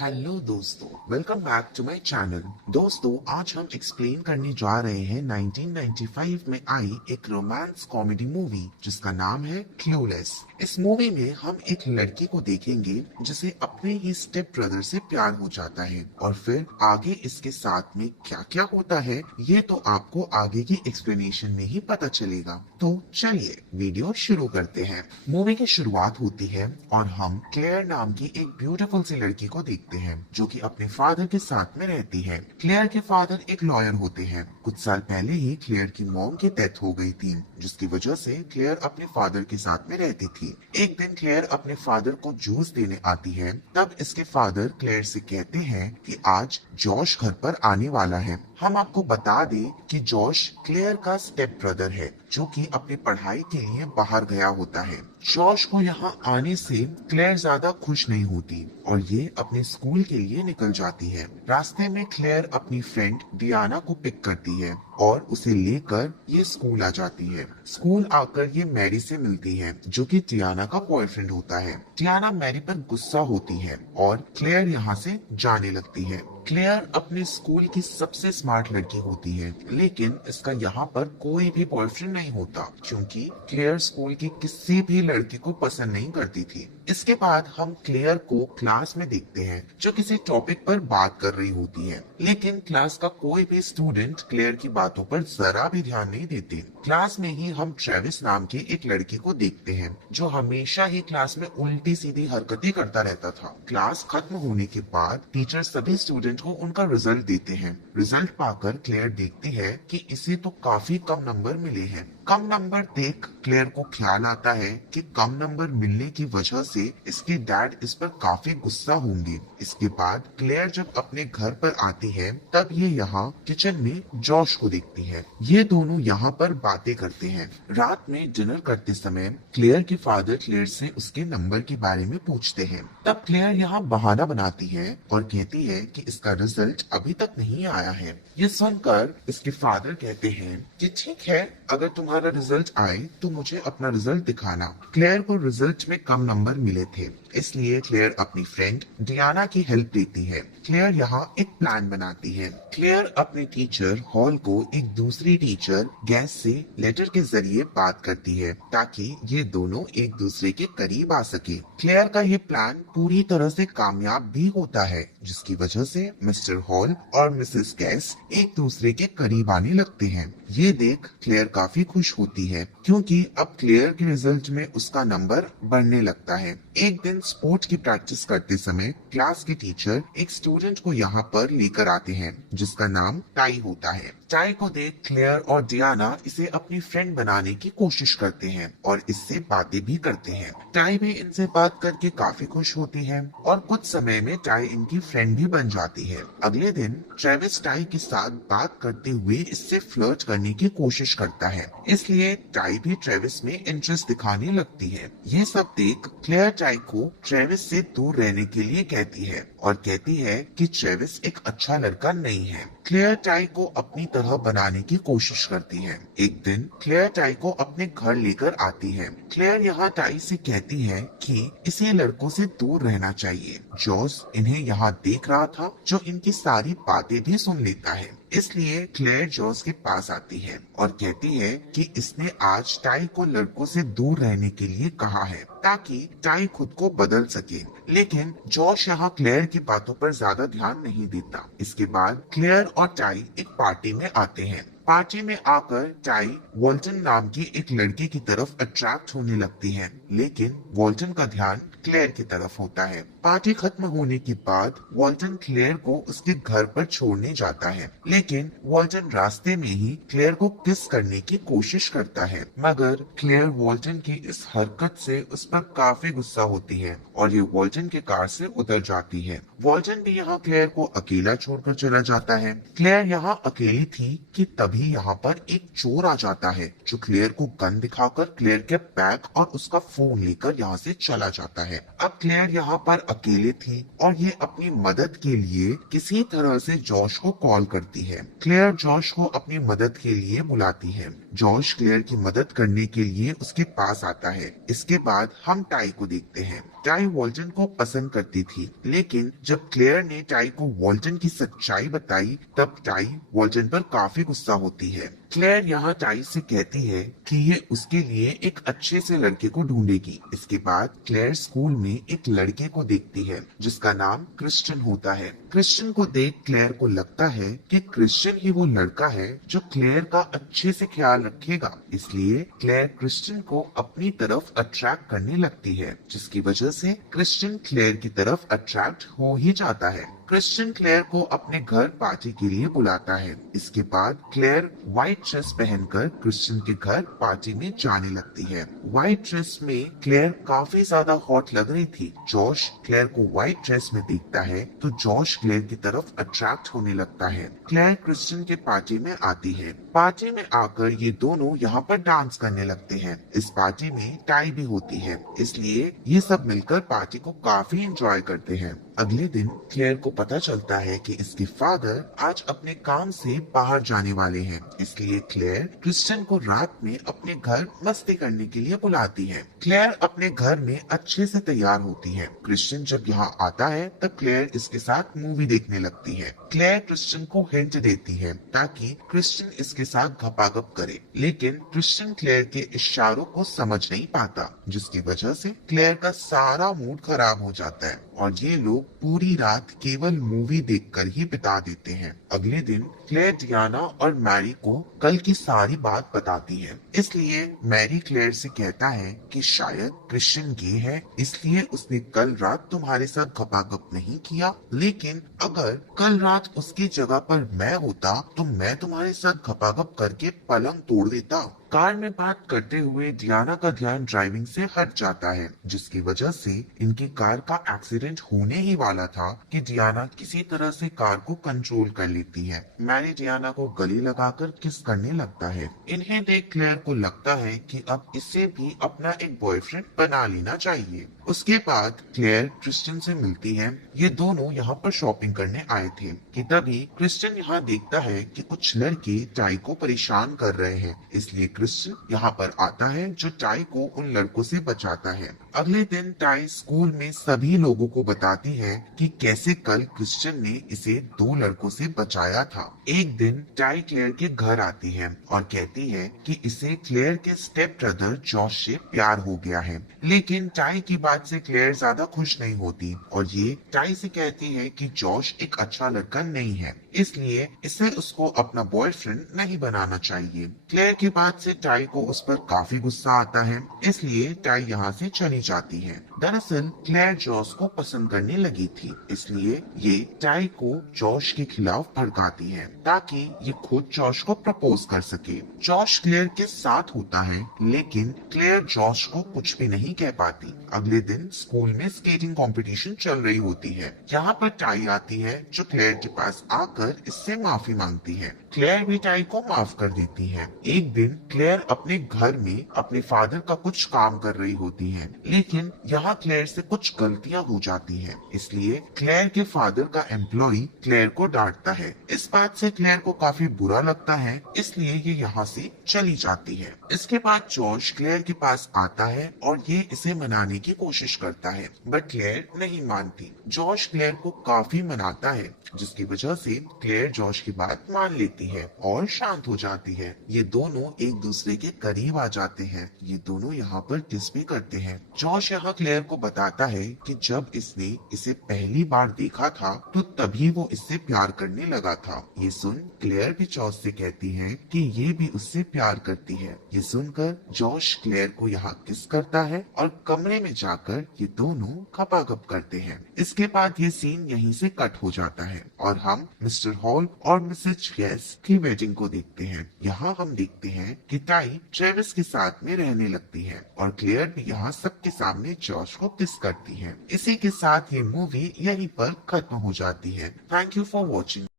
Hello दोस्तों, welcome back to my channel. दोस्तों, आज हम एक्सप्लेन करने जा रहे हैं 1995 में आई एक रोमांस कॉमेडी मूवी जिसका नाम है क्लूलेस। इस मूवी में हम एक लड़की को देखेंगे जिसे अपने ही स्टेप ब्रदर से प्यार हो जाता है और फिर आगे इसके साथ में क्या क्या होता है ये तो आपको आगे की एक्सप्लेनेशन में ही पता चलेगा। तो चलिए वीडियो शुरू करते हैं। मूवी की शुरुआत होती है और हम क्लेयर नाम की एक ब्यूटीफुल सी लड़की को देखते हैं जो कि अपने फादर के साथ में रहती है। क्लेयर के फादर एक लॉयर होते हैं। कुछ साल पहले ही क्लेयर की मॉम की डेथ हो गई थी जिसकी वजह से क्लेयर अपने फादर के साथ में रहती थी। एक दिन क्लेयर अपने फादर को जूस देने आती है, तब इसके फादर क्लेयर से कहते हैं कि आज जॉश घर पर आने वाला है। हम आपको बता दें कि जॉश क्लेयर का स्टेप ब्रदर है जो कि अपनी पढ़ाई के लिए बाहर गया होता है। जॉश को यहाँ आने से क्लेयर ज्यादा खुश नहीं होती और ये अपने स्कूल के लिए निकल जाती है। रास्ते में क्लेयर अपनी फ्रेंड डियाना को पिक करती है और उसे लेकर ये स्कूल आ जाती है। स्कूल आकर ये मैरी से मिलती है जो कि डियाना का बॉयफ्रेंड होता है। डियाना मैरी पर गुस्सा होती है और क्लेयर यहाँ से जाने लगती है। क्लेयर अपने स्कूल की सबसे स्मार्ट लड़की होती है, लेकिन इसका यहाँ पर कोई भी बॉयफ्रेंड नहीं होता क्योंकि क्लेयर स्कूल की किसी भी लड़की को पसंद नहीं करती थी। इसके बाद हम क्लेयर को क्लास में देखते हैं जो किसी टॉपिक पर बात कर रही होती है, लेकिन क्लास का कोई भी स्टूडेंट क्लेयर की बातों पर जरा भी ध्यान नहीं देते। क्लास में ही हम ट्रेविस नाम की एक लड़की को देखते हैं जो हमेशा ही क्लास में उल्टी सीधी हरकतें करता रहता था। क्लास खत्म होने के बाद टीचर सभी स्टूडेंट को उनका रिजल्ट देते हैं। रिजल्ट पाकर क्लेयर देखती है कि इसे तो काफी कम नंबर मिले हैं। कम नंबर देख क्लेयर को ख्याल आता है कि कम नंबर मिलने की वजह से इसके डैड इस पर काफी गुस्सा होंगे। इसके बाद क्लेयर जब अपने घर पर आती है तब ये यहाँ किचन में जॉश को देखती है। ये दोनों यहाँ पर बातें करते हैं। रात में डिनर करते समय क्लेयर के फादर क्लेयर से उसके नंबर के बारे में पूछते हैं। तब क्लेयर यहाँ बहाना बनाती है और कहती है कि इसका रिजल्ट अभी तक नहीं आया है। ये सुनकर इसके फादर कहते हैं कि ठीक है, अगर तुम्हारा रिजल्ट आए तो मुझे अपना रिजल्ट दिखाना। क्लेयर को रिजल्ट में कम नंबर मिले थे, इसलिए क्लेयर अपनी फ्रेंड डियाना की हेल्प लेती है। क्लेयर यहाँ एक प्लान बनाती है। क्लेयर अपने टीचर हॉल को एक दूसरी टीचर गैस से लेटर के जरिए बात करती है ताकि ये दोनों एक दूसरे के करीब आ सके। क्लेयर का ये प्लान पूरी तरह से कामयाब भी होता है जिसकी वजह से मिस्टर हॉल और मिसेस गैस एक दूसरे के करीब आने लगते हैं। ये देख क्लेयर काफी खुश होती है क्योंकि अब क्लेयर के रिजल्ट में उसका नंबर बढ़ने लगता है। एक दिन स्पोर्ट्स की प्रैक्टिस करते समय क्लास के टीचर एक स्टूडेंट को यहाँ पर लेकर आते हैं जिसका नाम टाई होता है। टाई को देख क्लेयर और डियाना इसे अपनी फ्रेंड बनाने की कोशिश करते हैं और इससे बातें भी करते हैं। टाई भी इनसे बात करके काफी खुश होती है और कुछ समय में टाई इनकी फ्रेंड भी बन जाती है। अगले दिन ट्रेविस टाई के साथ बात करते हुए इससे फ्लर्ट करने की कोशिश करता है, इसलिए टाई भी ट्रेविस में इंटरेस्ट दिखाने लगती है। ये सब देख क्लेयर टाई को ट्रेविस से दूर रहने के लिए कहती है और कहती है कि ट्रेविस एक अच्छा लड़का नहीं है। क्लेयर टाई को अपनी तरह बनाने की कोशिश करती है। एक दिन क्लेयर टाई को अपने घर लेकर आती है। क्लेयर यहाँ टाई से कहती है कि इसे लड़कों से दूर रहना चाहिए। जॉस इन्हें यहाँ देख रहा था जो इनकी सारी बातें भी सुन लेता है, इसलिए क्लेयर जॉस के पास आती है और कहती है कि इसने आज टाई को लड़कों से दूर रहने के लिए कहा है ताकि टाई खुद को बदल सके। लेकिन जॉश यहाँ क्लेयर की बातों पर ज्यादा ध्यान नहीं देता। इसके बाद क्लेयर और टाई एक पार्टी में आते हैं। पार्टी में आकर टाई वॉल्टन नाम की एक लड़की की तरफ अट्रैक्ट होने लगती है, लेकिन वॉल्टन का ध्यान क्लेयर की तरफ होता है। पार्टी खत्म होने के बाद वॉल्टन क्लेयर को उसके घर पर छोड़ने जाता है, लेकिन वॉल्टन रास्ते में ही क्लेयर को किस करने की कोशिश करता है, मगर क्लेयर वॉल्टन की इस हरकत से उस पर काफी गुस्सा होती है और ये वॉल्टन के कार से उतर जाती है। वॉल्टन भी यहाँ क्लेयर को अकेला छोड़कर चला जाता है। क्लेयर यहाँ अकेली थी कि तभी यहाँ पर एक चोर आ जाता है जो क्लेयर को गन दिखाकर क्लेयर के बैग और उसका फोन लेकर यहाँ से चला जाता है। है। अब क्लेयर यहाँ पर अकेले थी और ये अपनी मदद के लिए किसी तरह से जॉश को कॉल करती है। क्लेयर जॉश को अपनी मदद के लिए बुलाती है। जॉश क्लेयर की मदद करने के लिए उसके पास आता है। इसके बाद हम टाई को देखते हैं। टाई वॉल्टन को पसंद करती थी, लेकिन जब क्लेयर ने टाई को वॉल्टन की सच्चाई बताई तब टाई वॉल्टन पर काफी गुस्सा होती है। क्लेयर यहाँ टाई से कहती है कि ये उसके लिए एक अच्छे से लड़के को ढूंढेगी। इसके बाद क्लेयर स्कूल में एक लड़के को देखती है जिसका नाम क्रिश्चियन होता है। क्रिश्चियन को देख क्लेयर को लगता है कि क्रिश्चियन ही वो लड़का है जो क्लेयर का अच्छे से ख्याल रखेगा। इसलिए क्लेयर क्रिश्चियन को अपनी तरफ अट्रैक्ट करने लगती है, जिसकी वजह से क्रिश्चियन क्लेयर की तरफ अट्रैक्ट हो ही जाता है। क्रिश्चियन क्लेयर को अपने घर पार्टी के लिए बुलाता है। इसके बाद क्लेयर व्हाइट ड्रेस पहनकर क्रिश्चियन के घर पार्टी में जाने लगती है। व्हाइट ड्रेस में क्लेयर काफी ज्यादा हॉट लग रही थी। जॉश क्लेयर को व्हाइट ड्रेस में देखता है तो जॉश क्लेयर की तरफ अट्रैक्ट होने लगता है। क्लेयर क्रिश्चियन के पार्टी में आती है। पार्टी में आकर ये दोनों यहाँ पर डांस करने लगते हैं। इस पार्टी में टाई भी होती है, इसलिए ये सब मिलकर पार्टी को काफी एंजॉय करते हैं। अगले दिन क्लेयर को पता चलता है कि इसके फादर आज अपने काम से बाहर जाने वाले हैं, इसलिए क्लेयर क्रिश्चियन को रात में अपने घर मस्ती करने के लिए बुलाती है। क्लेयर अपने घर में अच्छे से तैयार होती है। क्रिश्चियन जब यहाँ आता है तब क्लेयर इसके साथ मूवी देखने लगती है। क्लेयर क्रिश्चियन को हिंट देती है ताकि क्रिश्चियन इसके साथ घपाघप करे, लेकिन क्रिश्चियन क्लेयर के इशारों को समझ नहीं पाता, जिसकी वजह से क्लेयर का सारा मूड खराब हो जाता है और ये लोग पूरी रात केवल मूवी देखकर ही बिता देते हैं। अगले दिन क्लेयर डियाना और मैरी को कल की सारी बात बताती है। इसलिए मैरी क्लेयर से कहता है कि शायद क्रिश्चियन गे है, इसलिए उसने कल रात तुम्हारे साथ घपाघप नहीं किया, लेकिन अगर कल रात उसकी जगह पर मैं होता तो मैं तुम्हारे साथ घपाघप करके पलंग तोड़ देता। कार में बात करते हुए डियाना का ध्यान ड्राइविंग से हट जाता है, जिसकी वजह से इनकी कार का एक्सीडेंट होने ही वाला था कि डियाना किसी तरह से कार को कंट्रोल कर लेती है। मैरी डियाना को गले लगाकर किस करने लगता है। इन्हें देख क्लेयर को लगता है कि अब इसे भी अपना एक बॉयफ्रेंड बना लेना चाहिए। उसके बाद क्लेयर क्रिश्चियन से मिलती है। ये दोनों यहाँ पर शॉपिंग करने आए थे कि तभी क्रिश्चियन यहाँ देखता है कि कुछ लड़के टाई को परेशान कर रहे हैं, इसलिए क्रिश्चियन यहाँ पर आता है जो टाई को उन लड़कों से बचाता है। अगले दिन टाई स्कूल में सभी लोगों को बताती है कि कैसे कल क्रिश्चियन ने इसे दो लड़कों से बचाया था। एक दिन टाई क्लेयर के घर आती है और कहती है कि इसे क्लेयर के स्टेप ब्रदर जॉश से प्यार हो गया है, लेकिन टाई की बात से क्लेयर ज्यादा खुश नहीं होती और ये टाई से कहती है कि जॉश एक अच्छा लड़का नहीं है, इसलिए इसे उसको अपना बॉयफ्रेंड नहीं बनाना चाहिए। क्लेयर की बात से टाई को उस पर काफी गुस्सा आता है, इसलिए टाई यहाँ से चली जाती है। दरअसल क्लेयर जॉश को पसंद करने लगी थी, इसलिए ये टाई को जॉश के खिलाफ भड़काती है ताकि ये खुद जॉश को प्रपोज कर सके। जॉश क्लेयर के साथ होता है, लेकिन क्लेयर जॉश को कुछ भी नहीं कह पाती। अगले दिन स्कूल में स्केटिंग कंपटीशन चल रही होती है। यहाँ पर टाई आती है जो क्लेयर के पास आकर इससे माफी मांगती है। क्लेयर भी टाई को माफ कर देती है। एक दिन क्लेयर अपने घर में अपने फादर का कुछ काम कर रही होती है, लेकिन यहाँ क्लेयर से कुछ गलतियाँ हो जाती हैं, इसलिए क्लेयर के फादर का एम्प्लॉय क्लेयर को डांटता है। इस बात से क्लेयर को काफी बुरा लगता है, इसलिए ये यहाँ से चली जाती है। इसके बाद जॉश क्लेयर के पास आता है और ये इसे मनाने की कोशिश करता है, बट क्लेयर नहीं मानती। जॉश क्लेयर को काफी मनाता है, जिसकी वजह से क्लेयर जॉश की बात मान लेती है और शांत हो जाती है। ये दोनों एक दूसरे के करीब आ जाते हैं। ये दोनों यहाँ पर किस भी करते हैं। जॉश यहाँ क्लेयर को बताता है कि जब इसने इसे पहली बार देखा था तो तभी वो इससे प्यार करने लगा था। ये सुन क्लेयर भी जॉश से कहती है कि ये भी उससे प्यार करती है। ये सुनकर जॉश क्लेयर को यहाँ किस करता है और कमरे में जाकर ये दोनों खपाखप करते हैं। इसके बाद ये सीन यहीं से कट हो जाता है और हम मिस्टर हॉल और मिसेज गेस की वेडिंग को देखते हैं। यहाँ हम देखते हैं कि टाई ट्रेविस के साथ में रहने लगती है और क्लेयर भी यहाँ सबके सामने जॉश को किस करती है। इसी के साथ ये मूवी यहीं पर खत्म हो जाती है। Thank you for watching.